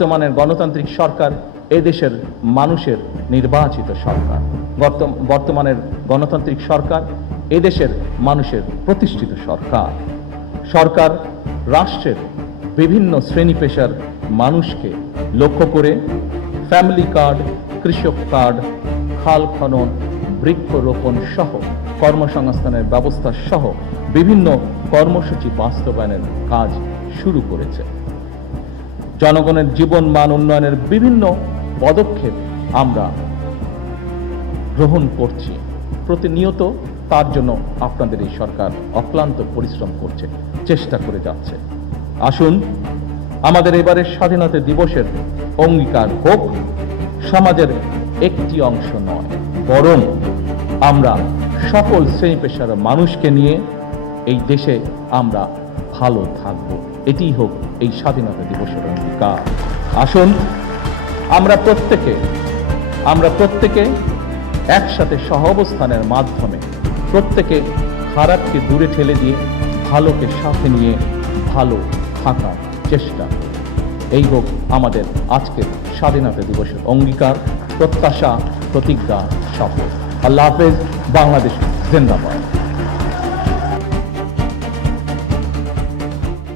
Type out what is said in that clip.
বর্তমানের গণতান্ত্রিক সরকার এদেশের মানুষের নির্বাচিত সরকার। বর্তমানের গণতান্ত্রিক সরকার এদেশের মানুষের প্রতিষ্ঠিত সরকার। সরকার রাষ্ট্রের বিভিন্ন শ্রেণী পেশার মানুষকে লক্ষ্য করে ফ্যামিলি কার্ড, কৃষক কার্ড, খাল খনন, বৃক্ষরোপণ সহ কর্মসংস্থানের ব্যবস্থা সহ বিভিন্ন কর্মসূচি বাস্তবায়নের কাজ শুরু করেছে। জনগণের জীবন মান উন্নয়নের বিভিন্ন পদক্ষেপ আমরা গ্রহণ করছি। প্রতিনিয়ত তার জন্য আপনাদের এই সরকার অক্লান্ত পরিশ্রম করছে, চেষ্টা করে যাচ্ছে। আসুন আমাদের এবারের স্বাধীনতা দিবসের অঙ্গীকার হোক সমাজের একটি অংশ নয়, বরং আমরা সকল শ্রেণী পেশার মানুষকে নিয়ে এই দেশে আমরা ভালো থাকব। এটি হোক এই স্বাধীনতা দিবসের অঙ্গীকার। আসুন আমরা প্রত্যেকে একসাথে সহাবস্থানের মাধ্যমে প্রত্যেকে খারাপকে দূরে ঠেলে দিয়ে ভালোকে সাথে নিয়ে ভালো থাকার চেষ্টা। এই হোক আমাদের আজকের স্বাধীনতা দিবসের অঙ্গীকার, প্রত্যাশা, প্রতিজ্ঞা, শপথ। আল্লাহ হাফেজ। বাংলাদেশ জিন্দাবাদ।